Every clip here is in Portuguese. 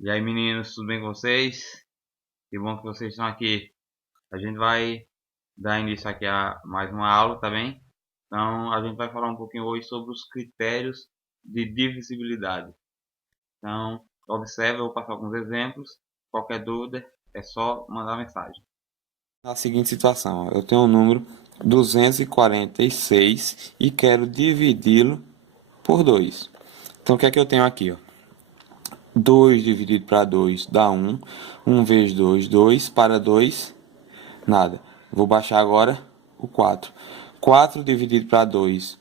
E aí, meninos, tudo bem com vocês? Que bom que vocês estão aqui. A gente vai dar início aqui a mais uma aula, tá bem? Então, a gente vai falar um pouquinho hoje sobre os critérios de divisibilidade. Então, observe, eu vou passar alguns exemplos. Qualquer dúvida, é só mandar mensagem. Na seguinte situação, ó, eu tenho um número 246 e quero dividi-lo por 2. Então, o que é que eu tenho aqui? Ó? 2 dividido para 2 dá 1. 1 vezes 2, 2. Para 2, nada. Vou baixar agora o 4. 4 dividido para 2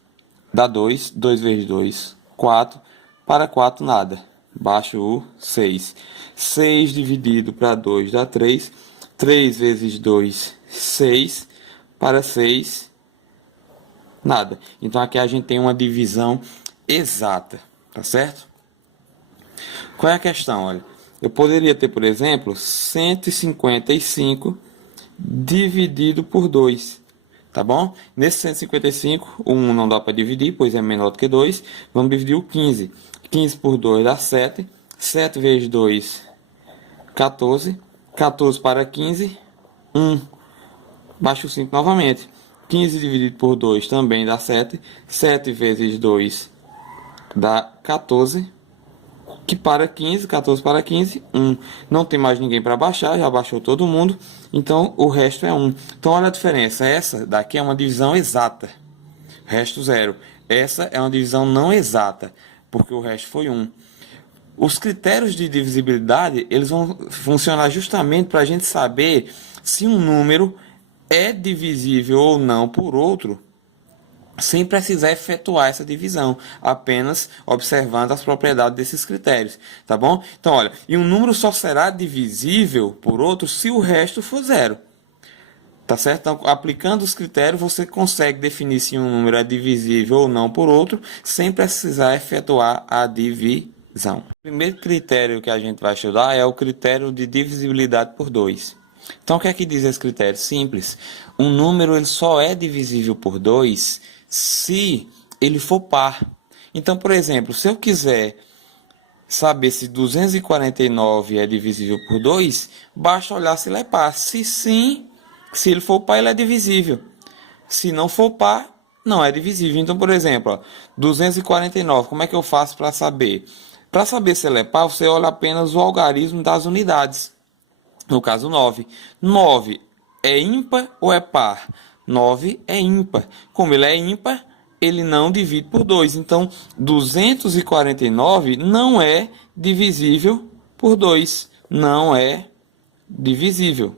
dá 2. 2 vezes 2, 4. Para 4, nada. Baixo o 6. 6 dividido para 2 dá 3. 3 vezes 2, 6. Para 6, nada. Então aqui a gente tem uma divisão exata, tá certo? Qual é a questão? Olha, eu poderia ter, por exemplo, 155 dividido por 2, tá bom? Nesse 155, o 1 não dá para dividir, pois é menor do que 2. Vamos dividir o 15. 15 por 2 dá 7. 7 vezes 2, 14. 14 para 15, 1. Baixo o 5 novamente. 15 dividido por 2 também dá 7. 7 vezes 2 dá 14. Que para 15, 14 para 15, 1. Não tem mais ninguém para baixar, já baixou todo mundo. Então o resto é 1. Então olha a diferença. Essa daqui é uma divisão exata. Resto 0. Essa é uma divisão não exata, porque o resto foi 1. Os critérios de divisibilidade eles vão funcionar justamente para a gente saber se um número é divisível ou não por outro, sem precisar efetuar essa divisão, apenas observando as propriedades desses critérios, tá bom? Então, olha, e um número só será divisível por outro se o resto for zero, tá certo? Então, aplicando os critérios, você consegue definir se um número é divisível ou não por outro, sem precisar efetuar a divisão. O primeiro critério que a gente vai estudar é o critério de divisibilidade por 2. Então, o que é que diz esse critério? Simples. Um número ele só é divisível por 2 se ele for par. Então, por exemplo, se eu quiser saber se 249 é divisível por 2, basta olhar se ele é par. Se sim, se ele for par, ele é divisível. Se não for par, não é divisível. Então, por exemplo, ó, 249, como é que eu faço para saber? Para saber se ele é par, você olha apenas o algarismo das unidades. No caso, 9. 9 é ímpar ou é par? 9 é ímpar. Como ele é ímpar, ele não divide por 2. Então, 249 não é divisível por 2. Não é divisível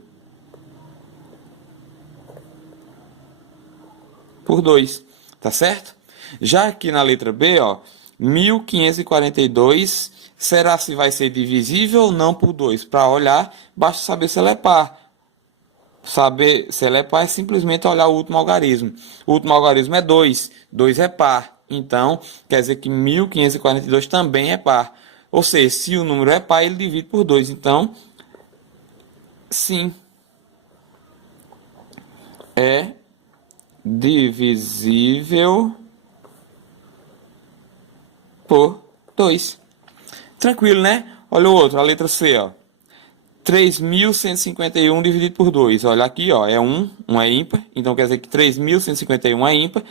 por 2. Tá certo? Já aqui na letra B, ó, 1542, será se vai ser divisível ou não por 2? Para olhar, basta saber se ela é par. Saber se ela é par é simplesmente olhar o último algarismo. O último algarismo é 2. 2 é par. Então, quer dizer que 1542 também é par. Ou seja, se o número é par, ele divide por 2. Então, sim, é divisível por 2. Tranquilo, né? Olha o outro, a letra C, ó. 3.151 dividido por 2. Olha aqui, ó, é 1, 1 é ímpar, então quer dizer que 3.151 é ímpar,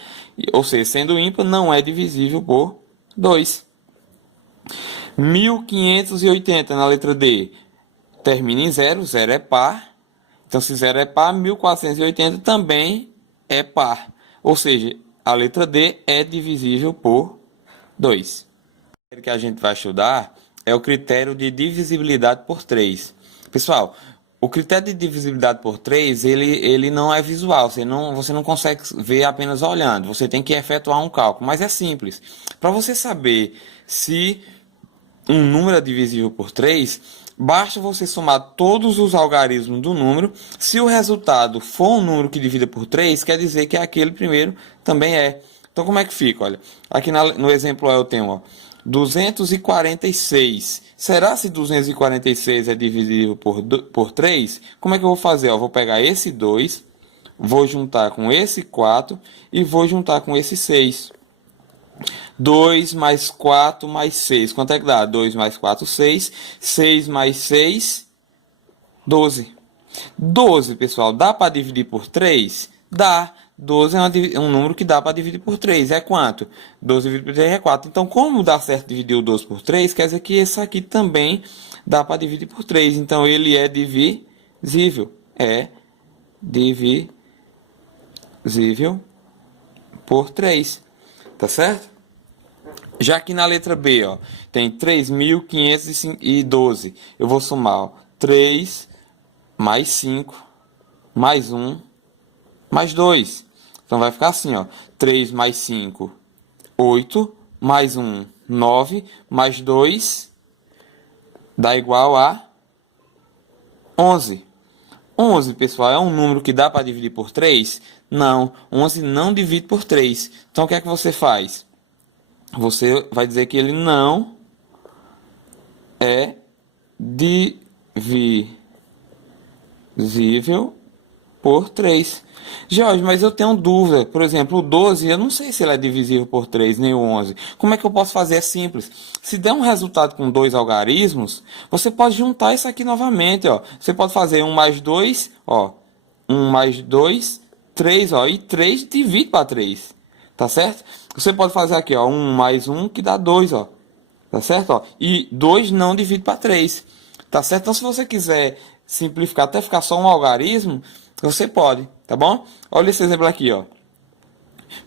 ou seja, sendo ímpar, não é divisível por 2. 1.580 na letra D termina em 0, 0 é par, então se 0 é par, 1.480 também é par, ou seja, a letra D é divisível por 2. O que a gente vai estudar é o critério de divisibilidade por 3. Pessoal, o critério de divisibilidade por 3, ele não é visual, você não consegue ver apenas olhando, você tem que efetuar um cálculo, mas é simples. Para você saber se um número é divisível por 3, basta você somar todos os algarismos do número. Se o resultado for um número que divida por 3, quer dizer que aquele primeiro também é. Então, como é que fica? Olha, aqui no exemplo eu tenho, ó, 246. Será se 246 é divisível por 3? Como é que eu vou fazer? Ó, vou pegar esse 2, vou juntar com esse 4 e vou juntar com esse 6. 2 mais 4 mais 6. Quanto é que dá? 2 mais 4, 6. 6 mais 6, 12. 12, pessoal, dá para dividir por 3? Dá. 12 é um número que dá para dividir por 3. É quanto? 12 dividido por 3 é 4. Então, como dá certo dividir o 12 por 3, quer dizer que esse aqui também dá para dividir por 3. Então, ele é divisível. É divisível por 3. Tá certo? Já aqui na letra B, ó, tem 3.512. Eu vou somar, ó, 3 mais 5 mais 1 mais 2. Então vai ficar assim, ó, 3 mais 5, 8, mais 1, 9, mais 2 dá igual a 11. 11, pessoal, é um número que dá para dividir por 3? Não, 11 não divide por 3. Então o que é que você faz? Você vai dizer que ele não é divisível por 3. Jorge, mas eu tenho dúvida. Por exemplo, o 12, eu não sei se ele é divisível por 3, nem o 11. Como é que eu posso fazer? É simples. Se der um resultado com 2 algarismos, você pode juntar isso aqui novamente, ó. Você pode fazer 1 mais 2, ó. 1 mais 2, 3, ó. E 3 divide para 3. Tá certo? Você pode fazer aqui, ó. 1 mais 1, que dá 2, ó. Tá certo? Ó. E 2 não divide para 3. Tá certo? Então, se você quiser simplificar até ficar só um algarismo, você pode, tá bom? Olha esse exemplo aqui, ó.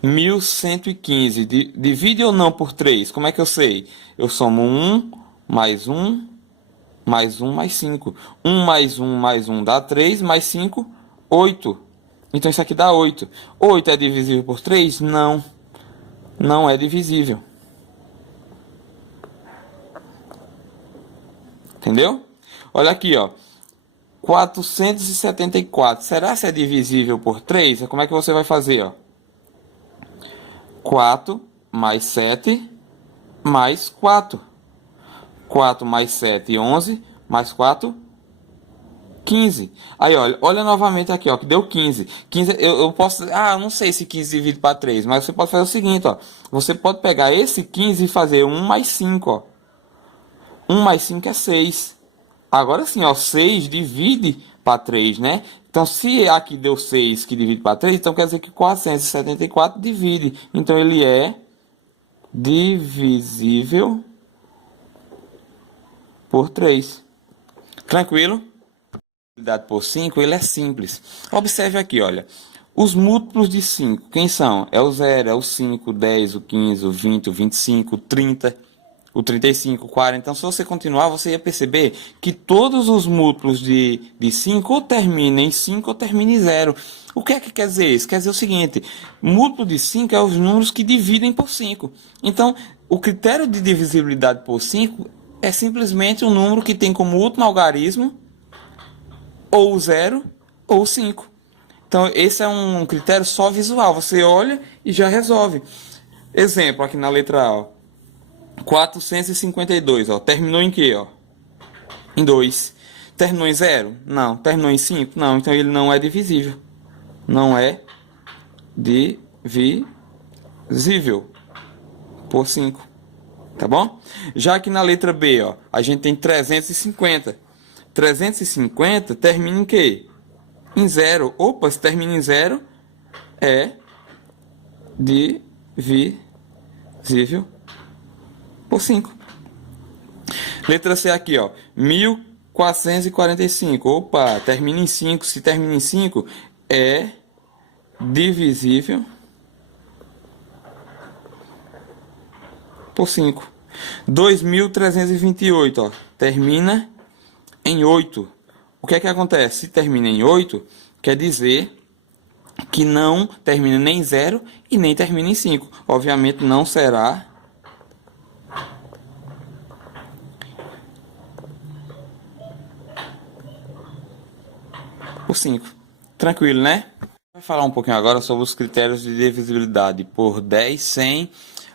1115. Divide ou não por 3? Como é que eu sei? Eu somo 1, mais 1, mais 1, mais 5. 1 mais 1 mais 1 dá 3, mais 5, 8. Então isso aqui dá 8. 8 é divisível por 3? Não. Não é divisível. Entendeu? Olha aqui, ó. 474. Será que é divisível por 3? Como é que você vai fazer, ó? 4 mais 7 mais 4. 4 mais 7, 11. Mais 4, 15. Aí, olha novamente aqui, ó, que deu 15. 15 eu posso... eu não sei se 15 divide para 3, mas você pode fazer o seguinte, ó. Você pode pegar esse 15 e fazer 1 mais 5, ó. 1 mais 5 é 6. Agora sim, ó, 6 divide para 3, né? Então, se aqui deu 6 que divide para 3, então quer dizer que 474 divide. Então, ele é divisível por 3. Tranquilo? Dividido por 5, ele é simples. Observe aqui, olha. Os múltiplos de 5, quem são? É o 0, é o 5, o 10, o 15, o 20, o 25, o 30... o 35, o 40. Então, se você continuar, você ia perceber que todos os múltiplos de 5 ou terminam em 5 ou terminam em 0. O que é que quer dizer isso? Quer dizer o seguinte, múltiplo de 5 é os números que dividem por 5. Então, o critério de divisibilidade por 5 é simplesmente um número que tem como último algarismo ou 0 ou 5. Então, esse é um critério só visual. Você olha e já resolve. Exemplo, aqui na letra A, ó. 452, ó. Terminou em quê, ó? Em 2. Terminou em 0? Não. Terminou em 5? Não. Então ele não é divisível. Não é divisível por 5. Tá bom? Já aqui na letra B, ó, a gente tem 350. 350 termina em quê? Em 0. Opa, se termina em 0, é divisível por 5. Letra C aqui, ó. 1445. Opa, termina em 5. Se termina em 5, é divisível por 5. 2328, ó. Termina em 8. O que é que acontece? Se termina em 8, quer dizer que não termina nem em 0 e nem termina em 5. Obviamente não será por 5. Tranquilo, né? Vou falar um pouquinho agora sobre os critérios de divisibilidade por 10, 100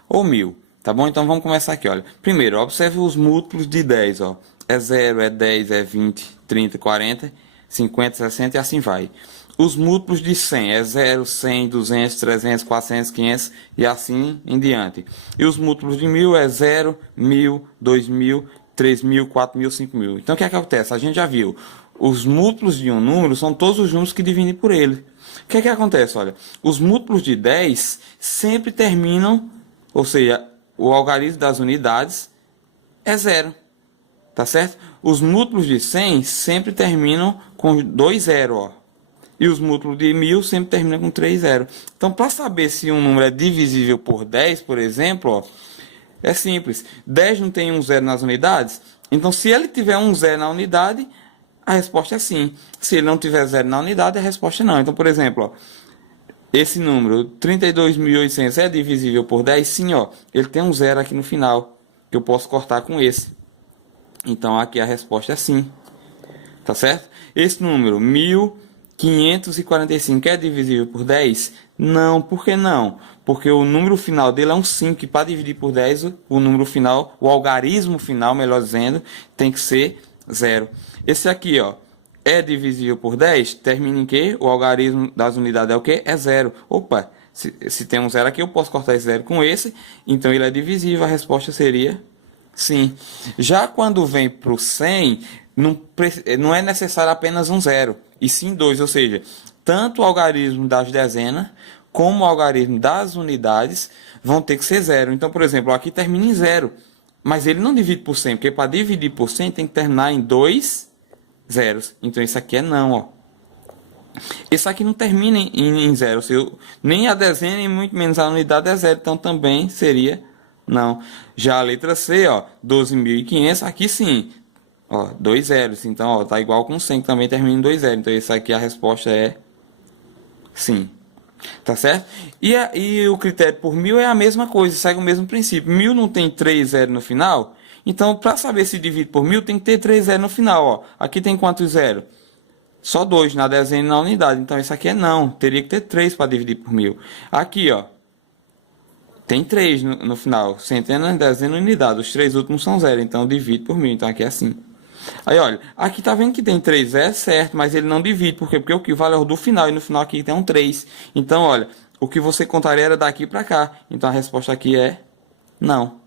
ou 1000. Tá bom? Então vamos começar aqui, olha. Primeiro, observe os múltiplos de 10, ó. É 0, é 10, é 20, 30, 40, 50, 60 e assim vai. os múltiplos de 100 é 0, 100, 200, 300, 400, 500 e assim em diante. E os múltiplos de 1000 é 0, 1000, 2000, 3000, 4000, 5000. Então o que é que acontece? A gente já viu, os múltiplos de um número são todos os números que dividem por ele. O que é que acontece? Olha, os múltiplos de 10 sempre terminam, ou seja, o algarismo das unidades é 0. Tá certo? Os múltiplos de 100 sempre terminam com 2 zero, ó. E os múltiplos de 1000 sempre terminam com 3 zero. Então, para saber se um número é divisível por 10, por exemplo, ó, é simples. 10 não tem um zero nas unidades? Então, se ele tiver um zero na unidade, a resposta é sim. Se ele não tiver zero na unidade, a resposta é não. Então, por exemplo, ó, esse número 32.800 é divisível por 10? Sim, ó. Ele tem um zero aqui no final, que eu posso cortar com esse. Então aqui a resposta é sim. Tá certo? Esse número 1545 é divisível por 10? Não, por que não? Porque o número final dele é um 5, e para dividir por 10, o número final, o algarismo final, melhor dizendo, tem que ser 0. Esse aqui, ó, é divisível por 10? Termina em quê? O algarismo das unidades é o quê? É 0. Opa, se tem um 0 aqui, eu posso cortar esse 0 com esse, então ele é divisível, a resposta seria sim. Já quando vem para o 100, não é necessário apenas um 0, e sim 2, ou seja, tanto o algarismo das dezenas como o algarismo das unidades vão ter que ser 0. Então, por exemplo, aqui termina em 0, mas ele não divide por 100, porque para dividir por 100 tem que terminar em 2 zeros. Então, isso aqui é não, ó. Esse aqui não termina em 0, nem a dezena e muito menos a unidade é 0, então também seria não. Já a letra C, ó, 12.500, aqui sim, ó, 2 zeros. Então, ó, tá igual com 100, que também termina em 2 zeros. Então, isso aqui a resposta é sim. Tá certo? E o critério por 1000 é a mesma coisa, segue o mesmo princípio. 1000 não tem 3 zeros no final, então, para saber se divide por 1000, tem que ter 3 zeros no final, ó. Aqui tem quantos zeros? Só 2 na dezena e na unidade. Então, isso aqui é não. Teria que ter 3 para dividir por 1000. Aqui, ó. Tem 3 no final. Centena, dezena e unidade. Os 3 últimos são 0. Então, divide por 1000. Então, aqui é assim. Aí, olha. Aqui tá vendo que tem 3 é certo, mas ele não divide. Por quê? Porque o que vale é o do final. E no final aqui tem um 3. Então, olha. O que você contaria era daqui para cá. Então, a resposta aqui é não.